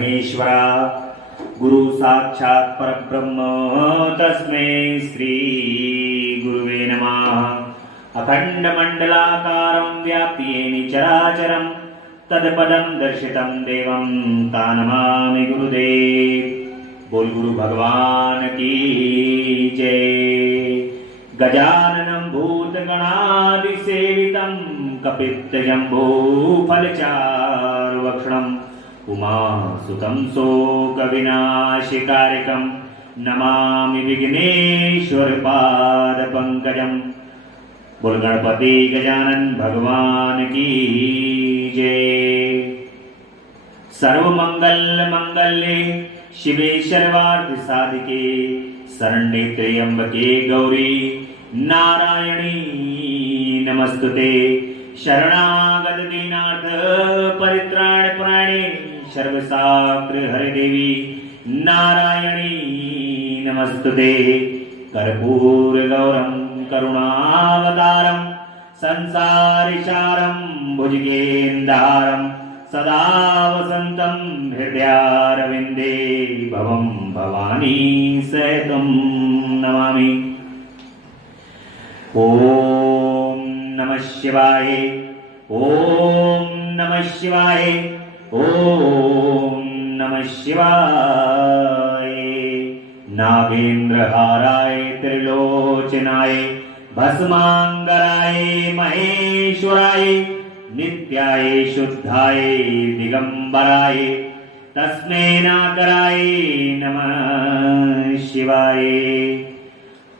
महेश्वरा गुरु साक्षात् परब्रह्म तस्मै श्री गुरुवे नमः। अखंड मंडलाकारं व्याप्येन चराचरं तत्पदं दर्शितं देवं तानमामि गुरुदेव। बोल गुरु भगवान की जय। गजाननं भूतगणादिसेवितं कपित्तजम्बूफलचारुभक्षणम् उमासुतं शोकविनाशकारिकं नमामि विघ्नेश्वरपादपङ्कजम्। बोल गणपति गजानन भगवान की जय। सर्वमंगल मंगल्ये शिवे सर्वार्थ साधिके शरण्ये त्र्यंबके गौरी नारायणी नमस्तुते। शरणागत दीनार्थ परित्राण परायणे सर्वशास्त्र हरे देवी नारायणी नमस्तुते। कर्पूर गौरम करुणावतारम संसारिसारम भुजगेन्द्रहारम सदा वसंतं हृदयारविंदे भवं भवानी सहितं नमामि। ओम नमः शिवाय ओम नमः शिवाय ओम नमः शिवाय। नागेन्द्रहाराय त्रिलोचनाय भस्मांगराय महेश्वराय नित्याय शुद्धाय दिगंबराय तस्मै नाकराय नमः शिवाय।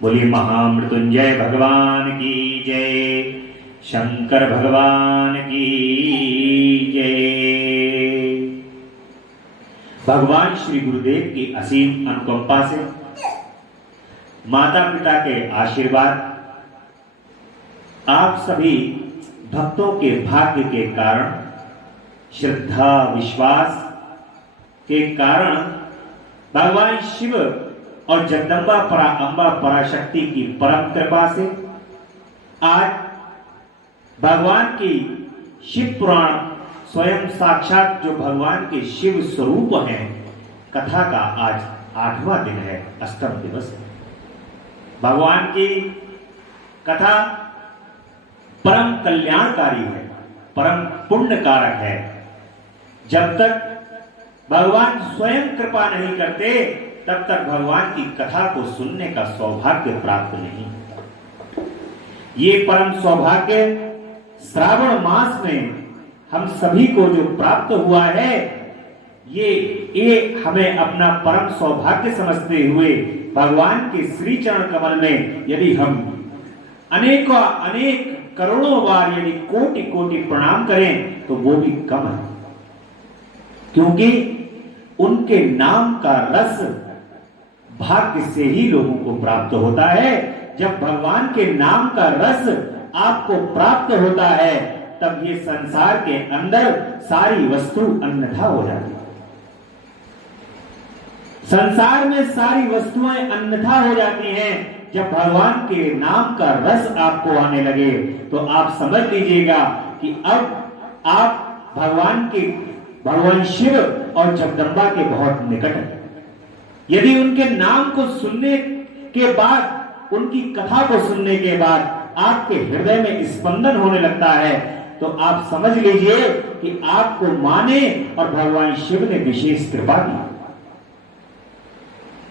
बोलिए महामृत्युंजय भगवान की जय। शंकर भगवान की जय। भगवान श्री गुरुदेव की असीम अनुकंपा से माता पिता के आशीर्वाद आप सभी भक्तों के भाग्य के कारण श्रद्धा विश्वास के कारण भगवान शिव और जगदम्बा अम्बा पराशक्ति की परम कृपा से आज भगवान की शिव पुराण स्वयं साक्षात जो भगवान के शिव स्वरूप हैं कथा का आज 8वां दिन है, अष्टम दिवस है। भगवान की कथा परम कल्याणकारी है, परम पुण्य कारक है। जब तक भगवान स्वयं कृपा नहीं करते तब तक भगवान की कथा को सुनने का सौभाग्य प्राप्त नहीं। ये परम सौभाग्य श्रावण मास में हम सभी को जो प्राप्त हुआ है ये हमें अपना परम सौभाग्य समझते हुए भगवान के श्री चरण कमल में यदि हम अनेक करोड़ों बार यदि कोटि कोटि प्रणाम करें तो वो भी कम है, क्योंकि उनके नाम का रस भाग्य से ही लोगों को प्राप्त होता है। जब भगवान के नाम का रस आपको प्राप्त होता है तब ये संसार के अंदर सारी वस्तु अन्यथा हो जाती है। संसार में सारी वस्तुएं अन्यथा हो जाती हैं। जब भगवान के नाम का रस आपको आने लगे तो आप समझ लीजिएगा कि अब आप भगवान शिव और जगदम्बा के बहुत निकट हैं। यदि उनके नाम को सुनने के बाद, उनकी कथा को सुनने के बाद आपके हृदय में स्पंदन होने लगता है तो आप समझ लीजिए कि आपको माने और भगवान शिव ने विशेष कृपा की।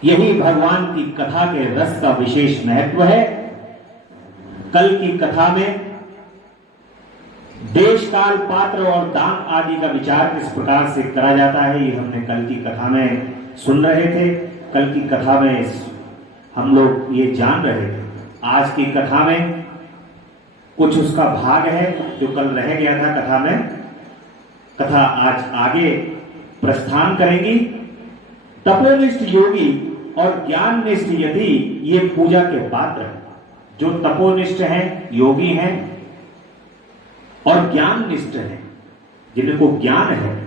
यही भगवान की कथा के रस का विशेष महत्व है। कल की कथा में देश काल पात्र और दान आदि का विचार किस प्रकार से करा जाता है ये हमने कल की कथा में सुन रहे थे। कल की कथा में हम लोग ये जान रहे थे। आज की कथा में कुछ उसका भाग है जो कल रह गया था कथा में। कथा आज आगे प्रस्थान करेंगी। तपोनिष्ठ योगी और ज्ञाननिष्ठ यदि ये पूजा के पात्र हैं। जो तपोनिष्ठ हैं, योगी हैं और ज्ञाननिष्ठ हैं, जिनको ज्ञान है,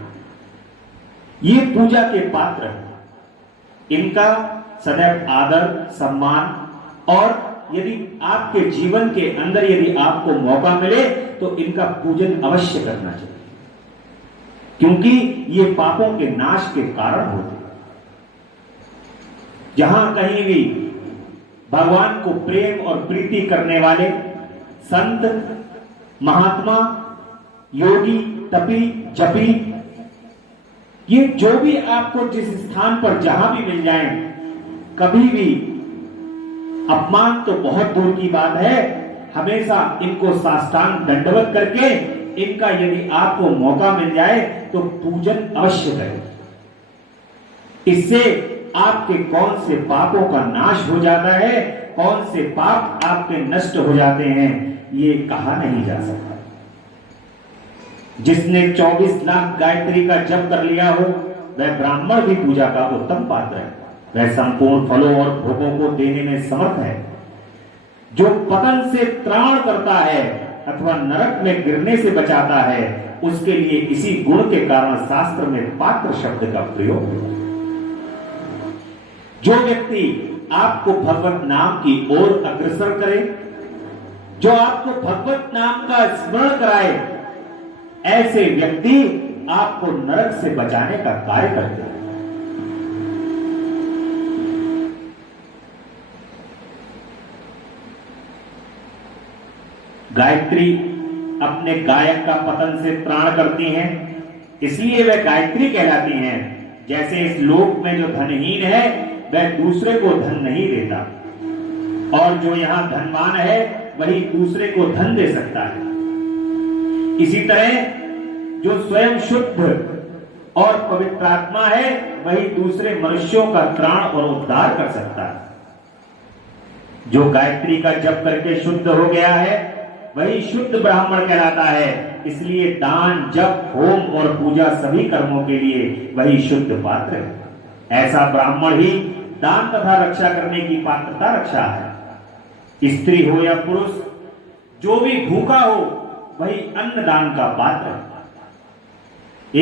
ये पूजा के पात्र हैं। इनका सदैव आदर सम्मान और यदि आपके जीवन के अंदर यदि आपको मौका मिले तो इनका पूजन अवश्य करना चाहिए। क्योंकि ये पापों के नाश के कारण होते। जहां कहीं भी भगवान को प्रेम और प्रीति करने वाले संत, महात्मा, योगी, तपी, जपी, ये जो भी आपको जिस स्थान पर जहां भी मिल जाएं, कभी भी अपमान तो बहुत दूर की बात है, हमेशा इनको साष्टांग दंडवत करके इनका यदि आपको मौका मिल जाए तो पूजन अवश्य करें। इससे आपके कौन से पापों का नाश हो जाता है, कौन से पाप आपके नष्ट हो जाते हैं, ये कहा नहीं जा सकता। जिसने 24 लाख गायत्री का जप कर लिया हो, वह ब्राह्मण भी पूजा का उत्तम पात्र है। वह संपूर्ण फलों और भोगों को देने में समर्थ है। जो पतन से त्राण करता है अथवा नरक में गिरने से बचाता है, उसके लिए इसी गुण के कारण शास्त्र में पात्र शब्द का प्रयोग है। जो व्यक्ति आपको भगवत नाम की ओर अग्रसर करे, जो आपको भगवत नाम का स्मरण कराए, ऐसे व्यक्ति आपको नरक से बचाने का कार्य करते हैं। गायत्री अपने गायक का पतन से त्राण करती हैं, इसलिए वह गायत्री कहलाती हैं। जैसे इस लोक में जो धनहीन है वह दूसरे को धन नहीं देता, और जो यहां धनवान है वही दूसरे को धन दे सकता है। इसी तरह जो स्वयं शुद्ध और पवित्र आत्मा है वही दूसरे मनुष्यों का त्राण और उद्धार कर सकता है। जो गायत्री का जप करके शुद्ध हो गया है वही शुद्ध ब्राह्मण कहलाता है। इसलिए दान, जप, होम और पूजा सभी कर्मों के लिए वही शुद्ध पात्र है। ऐसा ब्राह्मण ही दान तथा रक्षा करने की पात्रता रक्षा है। स्त्री हो या पुरुष, जो भी भूखा हो वही अन्न दान का पात्र है।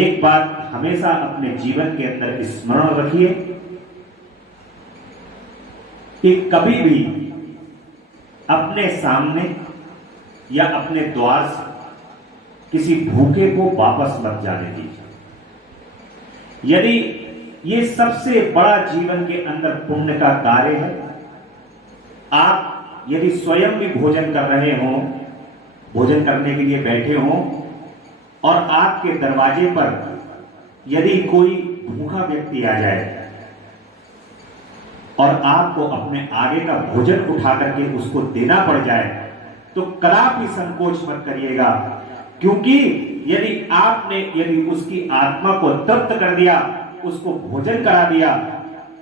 एक बात हमेशा अपने जीवन के अंदर स्मरण रखिए कि कभी भी अपने सामने या अपने द्वार से किसी भूखे को वापस मत जाने दीजिए। यदि ये सबसे बड़ा जीवन के अंदर पुण्य का कार्य है, आप यदि स्वयं भी भोजन कर रहे हो, भोजन करने के लिए बैठे हो, और आपके दरवाजे पर यदि कोई भूखा व्यक्ति आ जाए और आपको अपने आगे का भोजन उठा करके उसको देना पड़ जाए, तो कदापि संकोच मत करिएगा। क्योंकि यदि उसकी आत्मा को तृप्त कर दिया, उसको भोजन करा दिया,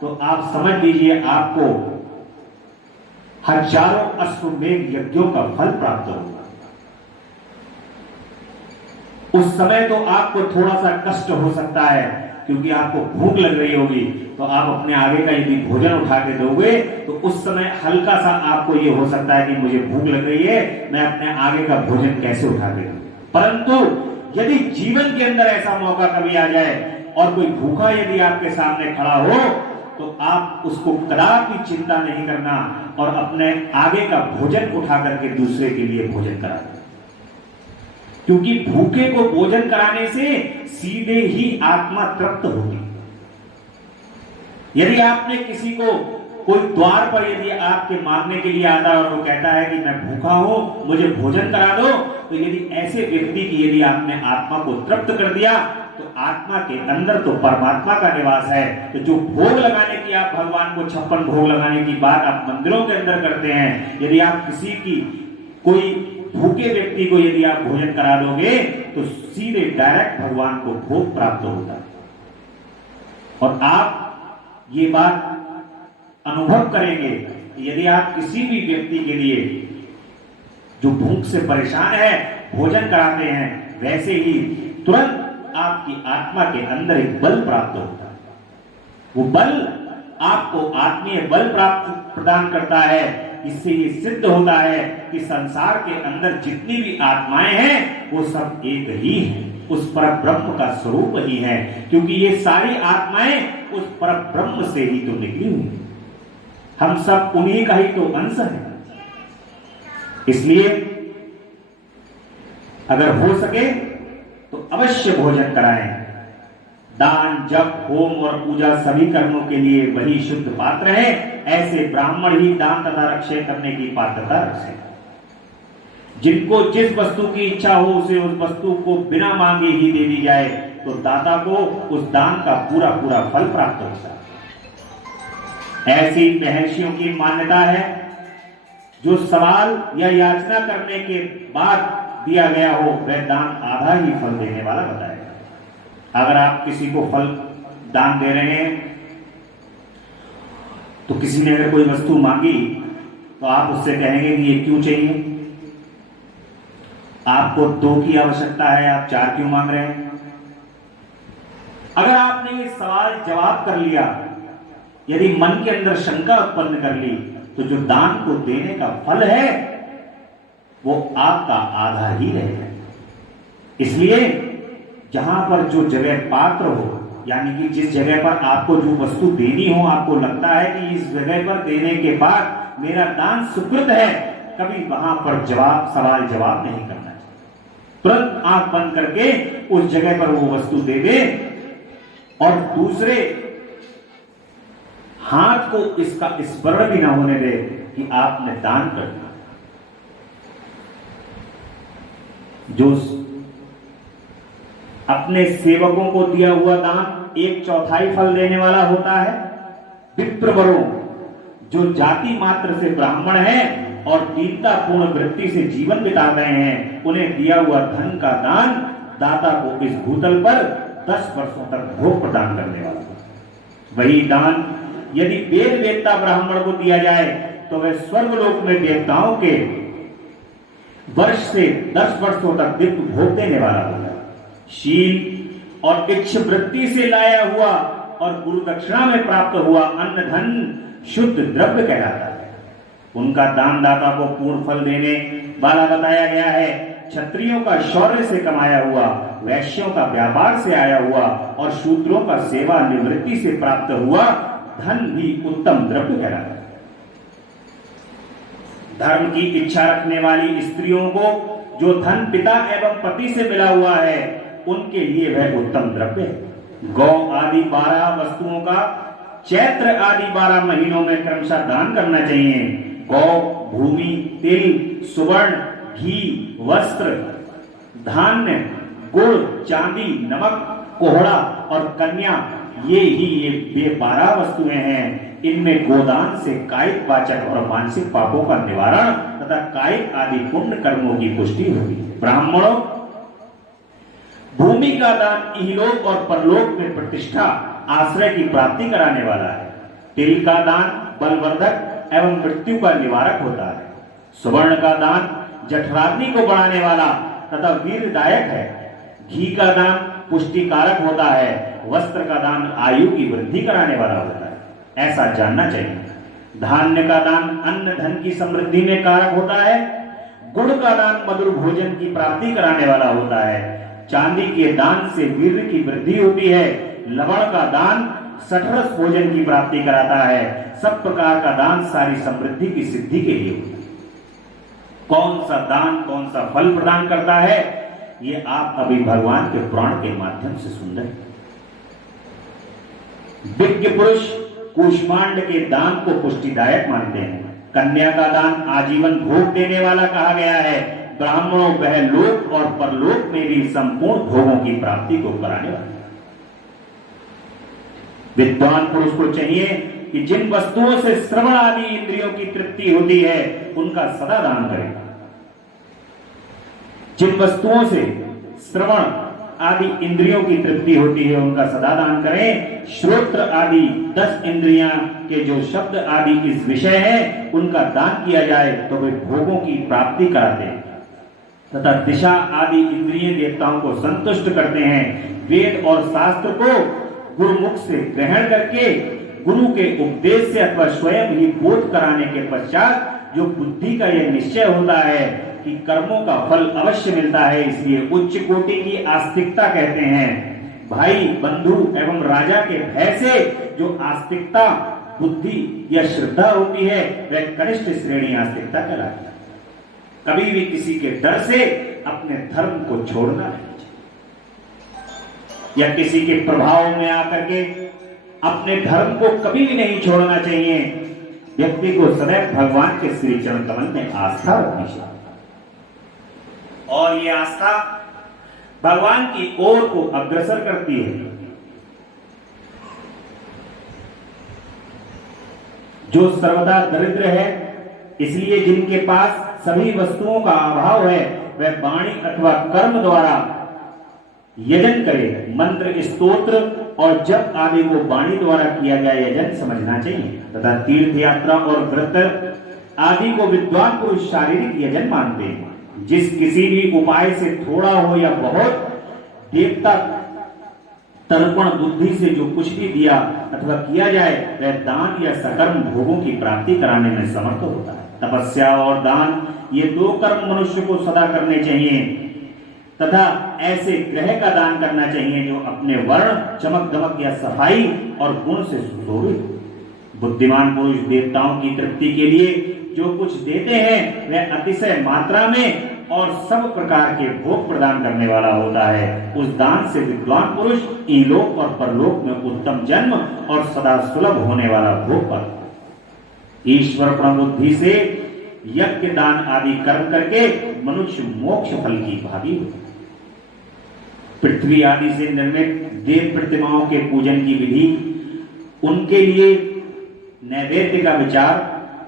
तो आप समझ लीजिए आपको हजारों अश्वमेध यज्ञों का फल प्राप्त होगा। उस समय तो आपको थोड़ा सा कष्ट हो सकता है, क्योंकि आपको भूख लग रही होगी, तो आप अपने आगे का यदि भोजन उठा के दोगे तो उस समय हल्का सा आपको ये हो सकता है कि मुझे भूख लग रही है, मैं अपने आगे का भोजन कैसे उठा के दूं। परंतु यदि जीवन के अंदर ऐसा मौका कभी आ जाए और कोई भूखा यदि आपके सामने खड़ा हो, तो आप उसको कदापि चिंता नहीं करना और अपने आगे का भोजन उठा करके दूसरे के लिए भोजन करा दें। क्योंकि भूखे को भोजन कराने से सीधे ही आत्मा तृप्त होगी। यदि आपने किसी को कोई द्वार पर यदि आपके मांगने के लिए आता है और वो कहता है कि मैं भूखा हूं, मुझे भोजन करा दो, तो यदि ऐसे व्यक्ति की यदि आपने आत्मा को तृप्त कर दिया, तो आत्मा के अंदर तो परमात्मा का निवास है। तो जो भोग लगाने की आप भगवान को 56 भोग लगाने की बात आप मंदिरों के अंदर करते हैं, यदि आप किसी की कोई भूखे व्यक्ति को यदि आप भोजन करा दोगे तो सीधे डायरेक्ट भगवान को भोग प्राप्त होता है। और आप ये बात अनुभव करेंगे, यदि आप किसी भी व्यक्ति के लिए जो भूख से परेशान है भोजन कराते हैं, वैसे ही तुरंत आपकी आत्मा के अंदर एक बल प्राप्त होता है। वो बल आपको आत्मीय बल प्राप्त प्रदान करता है। इससे ये सिद्ध होता है कि संसार के अंदर जितनी भी आत्माएं हैं वो सब एक ही हैं, उस पर ब्रह्म का स्वरूप ही है। क्योंकि ये सारी आत्माएं उस पर ब्रह्म से ही तो निकली हुई, हम सब उन्हीं का ही तो अंश है। इसलिए अगर हो सके तो अवश्य भोजन कराएं। दान, जप, होम और पूजा सभी कर्मों के लिए वही शुद्ध पात्र है। ऐसे ब्राह्मण ही दान तथा रक्षा करने की पात्रता रखते हैं। जिनको जिस वस्तु की इच्छा हो उसे उस वस्तु को बिना मांगे ही दे दी जाए तो दाता को उस दान का पूरा पूरा फल प्राप्त होता है। ऐसी महर्षियों की मान्यता है, जो सवाल या याचना करने के बाद दिया गया हो वह दान आधा ही फल देने वाला बताएगा। अगर आप किसी को फल दान दे रहे हैं तो किसी ने अगर कोई वस्तु मांगी तो आप उससे कहेंगे कि ये क्यों चाहिए, आपको 2 की आवश्यकता है, आप 4 क्यों मांग रहे हैं। अगर आपने ये सवाल जवाब कर लिया, यदि मन के अंदर शंका उत्पन्न कर ली, तो जो दान को देने का फल है वो आपका आधा ही रहेगा। इसलिए जहां पर जो जगह पात्र हो, यानी कि जिस जगह पर आपको जो वस्तु देनी हो, आपको लगता है कि इस जगह पर देने के बाद मेरा दान सुकृत है, कभी वहां पर सवाल जवाब नहीं करना चाहिए। तुरंत आंख बंद करके उस जगह पर वो वस्तु दे दे और दूसरे हाथ को इसका स्मरण भी ना होने दे कि आपने दान कर दिया। जो अपने सेवकों को दिया हुआ दान 1/4 फल देने वाला होता है। विप्रवरों, जो जाति मात्र से ब्राह्मण हैं और दीनता पूर्ण वृत्ति से जीवन बिता रहे हैं, उन्हें दिया हुआ धन का दान दाता को इस भूतल पर 10 वर्षों तक भोग प्रदान करने वाला है। वही दान यदि वेद वेत्ता ब्राह्मण को दिया जाए तो वह स्वर्गलोक में देवताओं के वर्ष से 10 वर्षों तक दिव्य भोग देने वाला होता है। शील और इच्छ वृत्ति से लाया हुआ और गुरु दक्षिणा में प्राप्त हुआ अन्न धन शुद्ध द्रव्य कहलाता है। उनका दान दाता को पूर्ण फल देने वाला बताया गया है। क्षत्रियों का शौर्य से कमाया हुआ, वैश्यों का व्यापार से आया हुआ और शूद्रों का सेवा निवृत्ति से प्राप्त हुआ धन भी उत्तम द्रव्य कहलाता है। धर्म की इच्छा रखने वाली स्त्रियों को जो धन पिता एवं पति से मिला हुआ है, उनके लिए वह उत्तम द्रव्य है। गौ आदि 12 वस्तुओं का चैत्र आदि 12 महीनों में क्रमशः दान करना चाहिए। गौ, भूमि, तिल, सुवर्ण, घी, वस्त्र, धान्य, गुड़, चांदी, नमक, कोहड़ा और कन्या, ये 12 वस्तुएं हैं। इनमें गोदान से कायिक वाचक और मानसिक पापों का निवारण तथा कायिक आदि पुण्य कर्मों की पुष्टि होगी। ब्राह्मणों, भूमि का दान इहलोक और परलोक में प्रतिष्ठा, आश्रय की प्राप्ति कराने वाला है। तिल का दान बलवर्धक एवं मृत्यु का निवारक होता है। सुवर्ण का दान जठराग्नि को बढ़ाने वाला तथा वीरदायक है। घी का दान पुष्टिकारक होता है। वस्त्र का दान आयु की वृद्धि कराने वाला होता है, ऐसा जानना चाहिए। धान्य का दान अन्न धन की समृद्धि में कारक होता है। गुड़ का दान मधुर भोजन की प्राप्ति कराने वाला होता है। चांदी के दान से वीर्य की वृद्धि होती है। लवण का दान सठरस भोजन की प्राप्ति कराता है। सब प्रकार का दान सारी समृद्धि की सिद्धि के लिए होता है। कौन सा दान कौन सा फल प्रदान करता है, ये आप अभी भगवान के पुराण के माध्यम से सुन रहे हैं। विज्ञ पुरुष कूष्मांड के दान को पुष्टिदायक मानते हैं। कन्या का दान आजीवन भोग देने वाला कहा गया है। ब्राह्मणों, वह लोक और परलोक में भी संपूर्ण भोगों की प्राप्ति को कराने वाला है। विद्वान पुरुष को चाहिए कि जिन वस्तुओं से श्रवण आदि इंद्रियों की तृप्ति होती है उनका सदा दान करें। जिन वस्तुओं से श्रवण आदि इंद्रियों की तृप्ति होती है उनका सदा दान करें। श्रोत्र आदि 10 इंद्रियां के जो शब्द आदि इस विषय है उनका दान किया जाए तो वे भोगों की प्राप्ति कराते हैं तथा दिशा आदि इंद्रिय देवताओं को संतुष्ट करते हैं। वेद और शास्त्र को गुरुमुख से ग्रहण करके गुरु के उपदेश से अथवा स्वयं ही बोध कराने के पश्चात जो बुद्धि का यह निश्चय होता है कि कर्मों का फल अवश्य मिलता है, इसलिए उच्च कोटि की आस्तिकता कहते हैं। भाई, बंधु एवं राजा के भय से जो आस्तिकता, बुद्धि या श्रद्धा होती है वह कनिष्ठ श्रेणी आस्तिकता कहलाती है। कभी भी किसी के डर से अपने धर्म को छोड़ना नहीं चाहिए। या किसी के प्रभाव में आकर के अपने धर्म को कभी भी नहीं छोड़ना चाहिए। व्यक्ति को सदैव भगवान के श्री चरण कमल में आस्था रखनी चाहिए और ये आस्था भगवान की ओर को अग्रसर करती है। जो सर्वदा दरिद्र है, इसलिए जिनके पास सभी वस्तुओं का अभाव है, वह वाणी अथवा कर्म द्वारा यजन करे। मंत्र, स्तोत्र और जप आदि को वाणी द्वारा किया गया यजन समझना चाहिए तथा तीर्थ यात्रा और व्रत आदि को विद्वान पुरुष शारीरिक यजन मानते हैं। जिस किसी भी उपाय से थोड़ा हो या बहुत देवता तर्पण बुद्धि से जो कुछ भी दिया अथवा किया जाए, वह दान या सकर्म भोगों की प्राप्ति कराने में समर्थ होता है। तपस्या और दान ये दो कर्म मनुष्य को सदा करने चाहिए तथा ऐसे ग्रह का दान करना चाहिए जो अपने वर्ण, चमक दमक या सफाई और गुण से सुशोभित। बुद्धिमान पुरुष देवताओं की तृप्ति के लिए जो कुछ देते हैं वह अतिशय मात्रा में और सब प्रकार के भोग प्रदान करने वाला होता है। उस दान से विद्वान पुरुष इहलोक और परलोक में उत्तम जन्म और सदा सुलभ होने वाला भोग पाता। ईश्वर प्रबुद्धि से यज्ञ, दान आदि कर्म करके मनुष्य मोक्ष फल की भागी होता है। पृथ्वी आदि से निर्मित देव प्रतिमाओं के पूजन की विधि, उनके लिए नैवेद्य का विचार,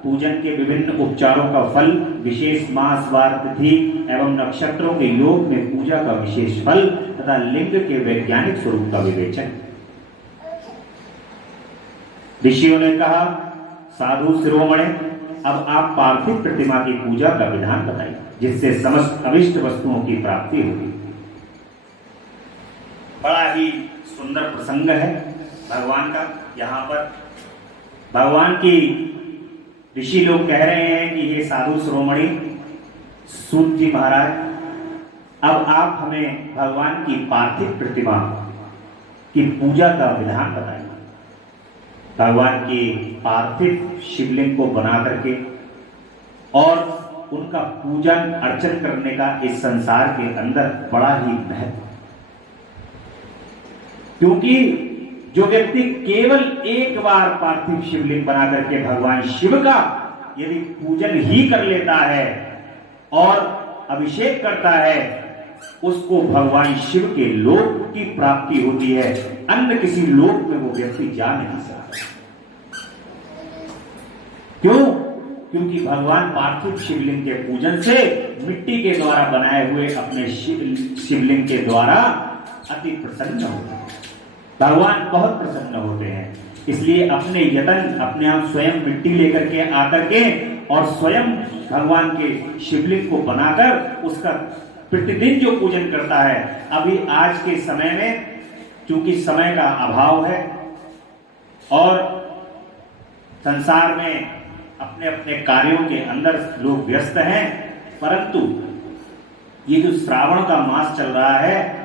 पूजन के विभिन्न उपचारों का फल, विशेष मास, वार, तिथि एवं नक्षत्रों के योग में पूजा का विशेष फल तथा लिंग के वैज्ञानिक स्वरूप का विवेचन। ऋषियों ने कहा, साधु शिरोमणे, अब आप पार्थिव प्रतिमा की पूजा का विधान बताइए जिससे समस्त अभिष्ट वस्तुओं की प्राप्ति होगी। बड़ा ही सुंदर प्रसंग है भगवान का। यहाँ पर भगवान की ऋषि लोग कह रहे हैं कि हे साधु शिरोमणि, सूत जी महाराज, अब आप हमें भगवान की पार्थिव प्रतिमा की पूजा का विधान बताइए। भगवान की पार्थिव शिवलिंग को बना करके और उनका पूजन अर्चन करने का इस संसार के अंदर बड़ा ही महत्व, क्योंकि जो व्यक्ति केवल एक बार पार्थिव शिवलिंग बना करके भगवान शिव का यदि पूजन ही कर लेता है और अभिषेक करता है, उसको भगवान शिव के लोक की प्राप्ति होती है। अन्य किसी लोक में वो व्यक्ति जा नहीं सकता। क्यों? क्योंकि भगवान पार्थिव शिवलिंग के पूजन से मिट्टी के द्वारा बनाए हुए अपने शिवलिंग के द्वारा अति प्रसन्न होते हैं। भगवान बहुत प्रसन्न होते हैं, इसलिए अपने यतन, अपने आप स्वयं मिट्टी लेकर के आकर के और स्वयं भगवान के शिवलिंग को बनाकर उसका प्रतिदिन जो पूजन करता है। अभी आज के समय में चूंकि समय का अभाव है और संसार में अपने अपने कार्यों के अंदर लोग व्यस्त हैं, परंतु ये जो श्रावण का मास चल रहा है,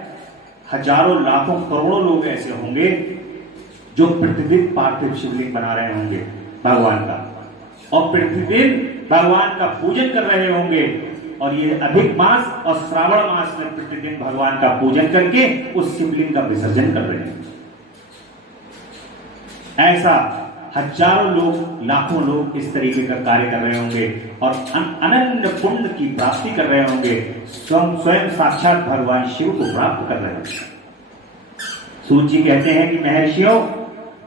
हजारों लाखों करोड़ों लोग ऐसे होंगे जो प्रतिदिन पार्थिव शिवलिंग बना रहे होंगे भगवान का और प्रतिदिन भगवान का पूजन कर रहे होंगे। और ये अधिक मास और श्रावण मास में प्रतिदिन भगवान का पूजन करके उस शिवलिंग का विसर्जन कर रहे हैं। ऐसा हजारों लोग, लाखों लोग इस तरीके का कार्य कर रहे होंगे और अनंत पुण्य की प्राप्ति कर रहे होंगे, स्वयं साक्षात भगवान शिव को प्राप्त कर रहे होंगे। सूत जी कहते हैं कि महर्षियों,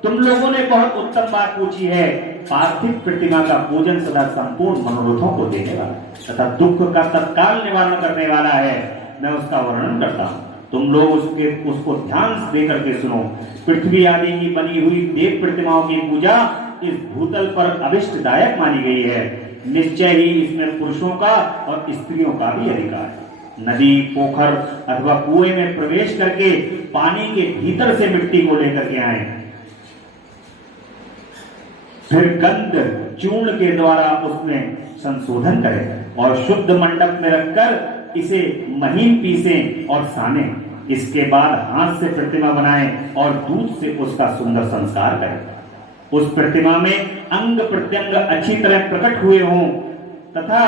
तुम लोगों ने बहुत उत्तम बात पूछी है। पार्थिव प्रतिमा का पूजन सदा संपूर्ण मनोरथों को देने वाला तथा दुख का तत्काल निवारण करने वाला है। मैं उसका वर्णन करता हूं, तुम लोग उसको ध्यान से देकर के सुनो। पृथ्वी आदि की बनी हुई देव प्रतिमाओं की पूजा इस भूतल पर अभिष्टदायक मानी गई है। निश्चय ही इसमें पुरुषों का और स्त्रियों का भी अधिकार है। नदी, पोखर अथवा कुएं में प्रवेश करके पानी के भीतर से मिट्टी को लेकर के आए, फिर गंध चूर्ण के द्वारा उसमें संशोधन करें और शुद्ध मंडप में रखकर इसे महीन पीसें और साने। इसके बाद हाथ से प्रतिमा बनाएं और दूध से उसका सुंदर संस्कार करें। उस प्रतिमा में अंग प्रत्यंग अच्छी तरह प्रकट हुए हों तथा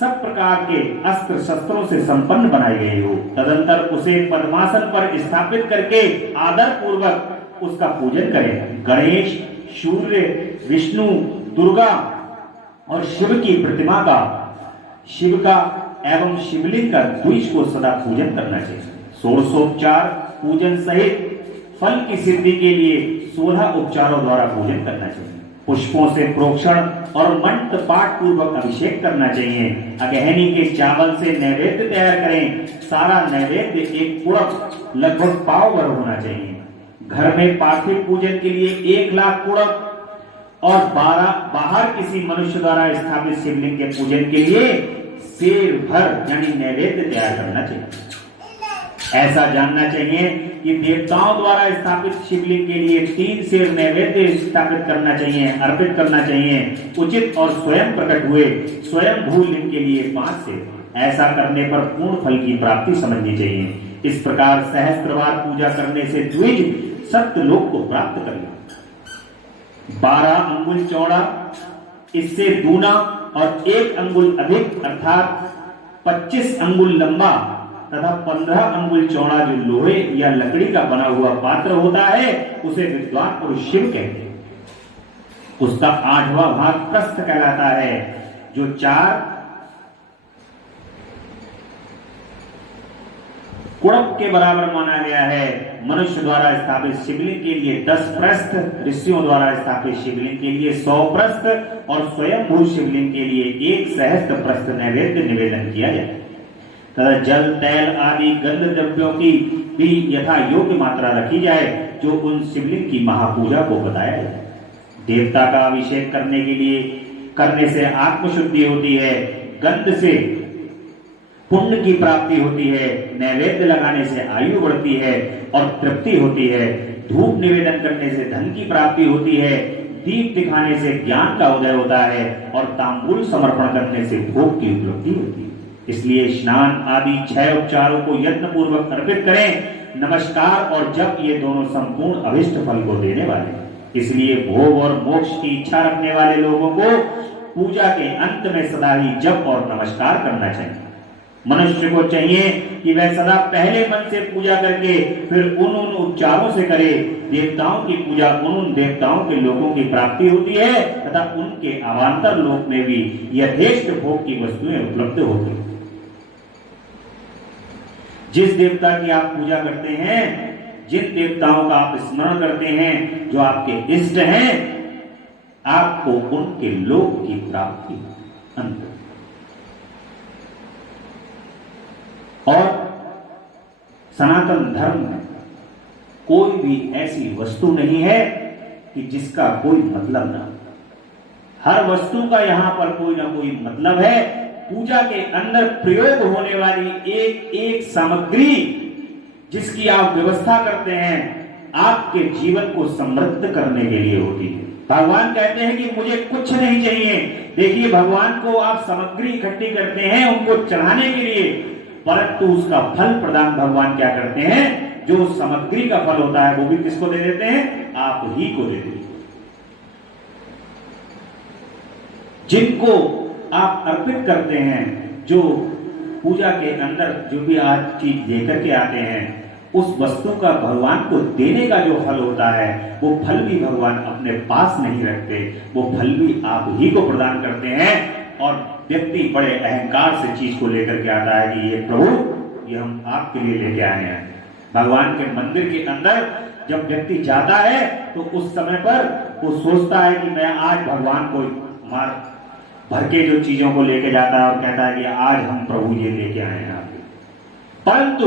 सब प्रकार के अस्त्र शस्त्रों से संपन्न बनाई गई हो। तदंतर उसे पद्मासन पर स्थापित करके आदर पूर्वक उसका पूजन करें। गणेश, सूर्य, विष्णु, दुर्गा और शिव की प्रतिमा का, शिव का एवं शिवलिंग का द्विज को सदा पूजन करना चाहिए। षोडशोपचार पूजन सहित फल की सिद्धि के लिए 16 उपचारों द्वारा पूजन करना चाहिए। पुष्पों से प्रोक्षण और मंत्र पाठ पूर्वक अभिषेक करना चाहिए। अगहनी के चावल से नैवेद्य तैयार करें। सारा नैवेद्य एक कुड़क लगभग पाव भर होना चाहिए। घर में पार्थिव पूजन के लिए 1 लाख कुड़क और 12 बाहर किसी मनुष्य द्वारा स्थापित शिवलिंग के पूजन के लिए सेर भर यानी नैवेद्य तैयार करना चाहिए। ऐसा जानना चाहिए कि देवताओं द्वारा स्थापित शिवलिंग के लिए 3 सेर नैवेद्य स्थापित करना चाहिए, अर्पित करना चाहिए। उचित और स्वयं प्रकट हुए स्वयं भूलिंग के लिए 5 सेर। ऐसा करने पर पूर्ण फल की प्राप्ति समझनी चाहिए। इस प्रकार सहस्त्रवार पूजा करने से द्विज सत्यलोक को प्राप्त कर लेगा। 12 अंगुल चौड़ा, इससे दूना और 1 अंगुल अधिक अर्थात 25 अंगुल लंबा तथा 15 अंगुल चौड़ा जो लोहे या लकड़ी का बना हुआ पात्र होता है उसे विद्वान पुरुष शिव कहते हैं। उसका 8वां भाग प्रस्थ कहलाता है, जो 4 कुड़क के बराबर माना गया है। मनुष्य द्वारा स्थापित शिवलिंग के लिए 10 प्रस्थ, ऋषियों द्वारा स्थापित शिवलिंग के लिए 100 प्रस्थ और स्वयं भू शिवलिंग के लिए 1 सहस्त्र प्रस्थ नैवेद्य निवेदन किया जाए। तथा जल, तैल आदि गंध द्रव्यों की भी यथा योग्य मात्रा रखी जाए, जो उन शिवलिंग की महापूजा को बताया जाए। देवता का अभिषेक करने से आत्मशुद्धि होती है, गंध से पुण्य की प्राप्ति होती है, नैवेद्य लगाने से आयु बढ़ती है और तृप्ति होती है, धूप निवेदन करने से धन की प्राप्ति होती है, दीप दिखाने से ज्ञान का उदय होता है और तांबूल समर्पण करने से भोग की उपलब्धि होती है। इसलिए स्नान आदि 6 उपचारों को यत्न पूर्वक अर्पित करें। नमस्कार और जप ये दोनों संपूर्ण अभिष्ट फल को देने वाले हैं। इसलिए भोग और मोक्ष की इच्छा रखने वाले लोगों को पूजा के अंत में सदा ही जप और नमस्कार करना चाहिए। मनुष्य को चाहिए कि वह सदा पहले मन से पूजा करके फिर उन उपचारों से करे। देवताओं की पूजा उन देवताओं के लोगों की प्राप्ति होती है तथा उनके अवान्तर लोक में भी यथेष्ट भोग की वस्तुएं उपलब्ध होती हैं। जिस देवता की आप पूजा करते हैं, जिन देवताओं का आप स्मरण करते हैं, जो आपके इष्ट हैं, आपको उनके लोक की प्राप्ति अंत। और सनातन धर्म में कोई भी ऐसी वस्तु नहीं है कि जिसका कोई मतलब ना। हर वस्तु का यहां पर कोई ना कोई मतलब है। पूजा के अंदर प्रयोग होने वाली एक सामग्री जिसकी आप व्यवस्था करते हैं, आपके जीवन को समृद्ध करने के लिए होती है। भगवान कहते हैं कि मुझे कुछ नहीं चाहिए। देखिए, भगवान को आप सामग्री इकट्ठी करते हैं उनको चढ़ाने के लिए, परंतु उसका फल प्रदान भगवान क्या करते हैं? जो सामग्री का फल होता है वो भी किसको दे देते हैं? आप ही को दे देते हैं। जिनको आप अर्पित करते हैं, जो पूजा के अंदर जो भी आज चीज लेकर के आते हैं, उस वस्तु का भगवान को देने का जो फल होता है, वो फल भी भगवान अपने पास नहीं रखते, वो फल भी आप ही को प्रदान करते हैं। और व्यक्ति बड़े अहंकार से चीज को लेकर के आता है कि ये प्रभु, ये हम आपके लिए लेके आए हैं। भगवान के मंदिर के अंदर जब व्यक्ति जाता है तो उस समय पर वो सोचता है कि मैं आज भगवान को भर के जो चीजों को लेके जाता है और कहता है कि आज हम प्रभु ये लेके आए हैं आपके, परंतु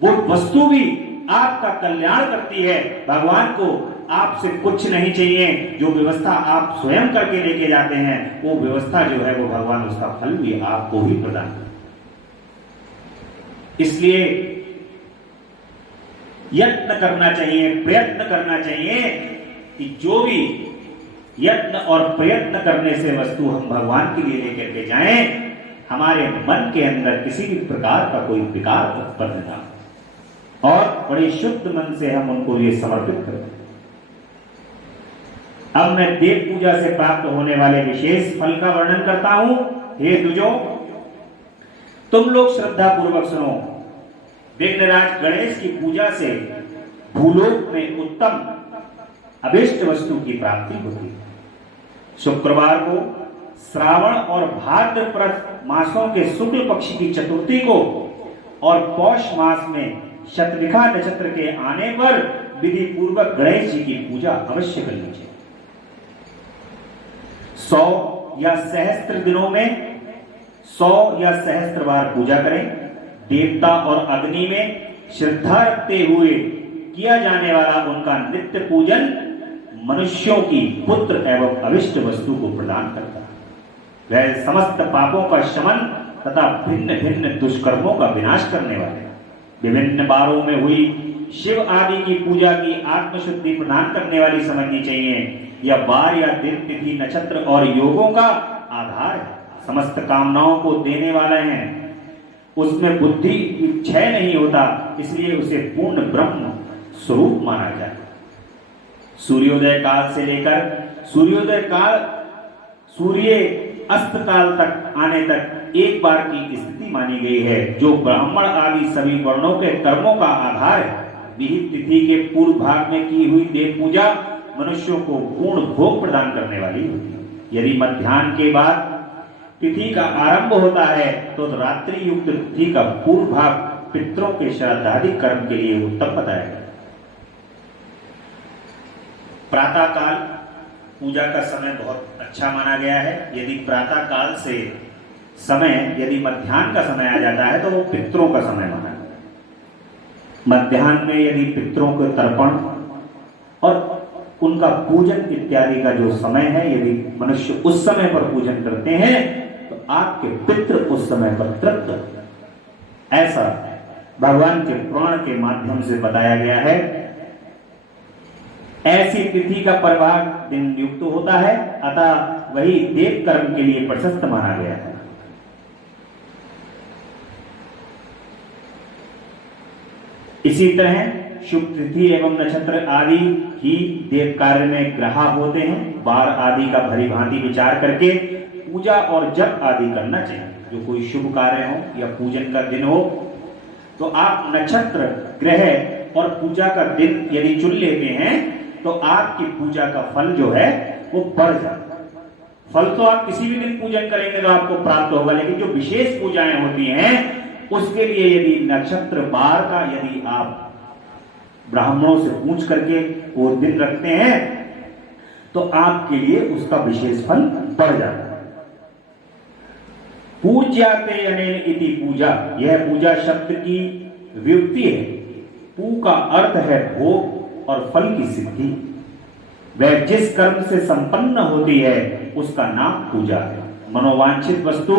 वो वस्तु भी आपका कल्याण करती है। भगवान को आपसे कुछ नहीं चाहिए। जो व्यवस्था आप स्वयं करके लेके जाते हैं, वो व्यवस्था जो है वो भगवान उसका फल भी आपको ही प्रदान करते। इसलिए यत्न करना चाहिए, प्रयत्न करना चाहिए कि जो भी यत्न और प्रयत्न करने से वस्तु हम भगवान के लिए लेकर के जाएं, हमारे मन के अंदर किसी भी प्रकार का कोई विकार उत्पन्न ना और बड़े शुद्ध मन से हम उनको ये समर्पित करें। अब मैं देव पूजा से प्राप्त होने वाले विशेष फल का वर्णन करता हूं। हे द्विजों, तुम लोग श्रद्धा पूर्वक सुनो। विघ्नराज गणेश की पूजा से भूलोक में उत्तम अभिष्ट वस्तु की प्राप्ति होती है। शुक्रवार को श्रावण और भाद्रपद मासों के शुक्ल पक्ष की चतुर्थी को और पौष मास में शतभिखा नक्षत्र के आने पर विधि पूर्वक गणेश जी की पूजा अवश्य करनी चाहिए। 100 या सहस्त्र दिनों में 100 या सहस्त्र बार पूजा करें। देवता और अग्नि में श्रद्धा रखते हुए किया जाने वाला उनका नित्य पूजन मनुष्यों की पुत्र एवं अविष्ट वस्तु को प्रदान करता है। वह समस्त पापों का शमन तथा भिन्न भिन्न दुष्कर्मों का विनाश करने वाले विभिन्न बारों में हुई शिव आदि की पूजा की आत्मशुद्धि प्रदान करने वाली समझनी चाहिए। यह बार या दिन तिथि नक्षत्र और योगों का आधार है, समस्त कामनाओं को देने वाले हैं। उसमें बुद्धि क्षय नहीं होता, इसलिए उसे पूर्ण ब्रह्म स्वरूप माना जाए। सूर्योदय काल से लेकर सूर्य अस्त काल तक आने तक एक बार की स्थिति मानी गई है, जो ब्राह्मण आदि सभी वर्णों के कर्मों का आधार है। विहित तिथि के पूर्व भाग में की हुई देव पूजा मनुष्यों को पूर्ण भोग प्रदान करने वाली होती है। यदि मध्याह्न के बाद तिथि का आरंभ होता है तो रात्रि युक्त तिथि का पूर्व भाग पितरों के श्राद्धादि कर्म के लिए उत्तम बताया गया। प्रातः काल पूजा का समय बहुत अच्छा माना गया है। यदि प्रातः काल से समय यदि मध्याह्न का समय आ जाता है तो वो पितरों का समय माना जाता है। मध्याह्न में यदि पितरों को तर्पण और उनका पूजन इत्यादि का जो समय है, यदि मनुष्य उस समय पर पूजन करते हैं तो आपके पितृ उस समय पर तृप्त होते हैं। ऐसा भगवान के पुराण के माध्यम से बताया गया है। ऐसी तिथि का प्रभाग दिन युक्त होता है, अतः वही देव कर्म के लिए प्रशस्त माना गया है। इसी तरह शुभ तिथि एवं नक्षत्र आदि ही देव कार्य में ग्रहा होते हैं। बार आदि का भली भांति विचार करके पूजा और जप आदि करना चाहिए। जो कोई शुभ कार्य हो या पूजन का दिन हो तो आप नक्षत्र, ग्रह और पूजा का दिन यदि चुन लेते हैं तो आपकी पूजा का फल जो है वो बढ़ जाता है। फल तो आप किसी भी दिन पूजन करेंगे तो आपको प्राप्त होगा, लेकिन जो विशेष पूजाएं होती हैं उसके लिए यदि नक्षत्र बार का यदि आप ब्राह्मणों से पूछ करके वो दिन रखते हैं तो आपके लिए उसका विशेष फल बढ़ जाता है। पूज्याते अनेन इति पूजा, यह पूजा शब्द की व्युत्पत्ति है। पू का अर्थ है भोग और फल की सिद्धि। वह जिस कर्म से संपन्न होती है उसका नाम पूजा है। मनोवांछित वस्तु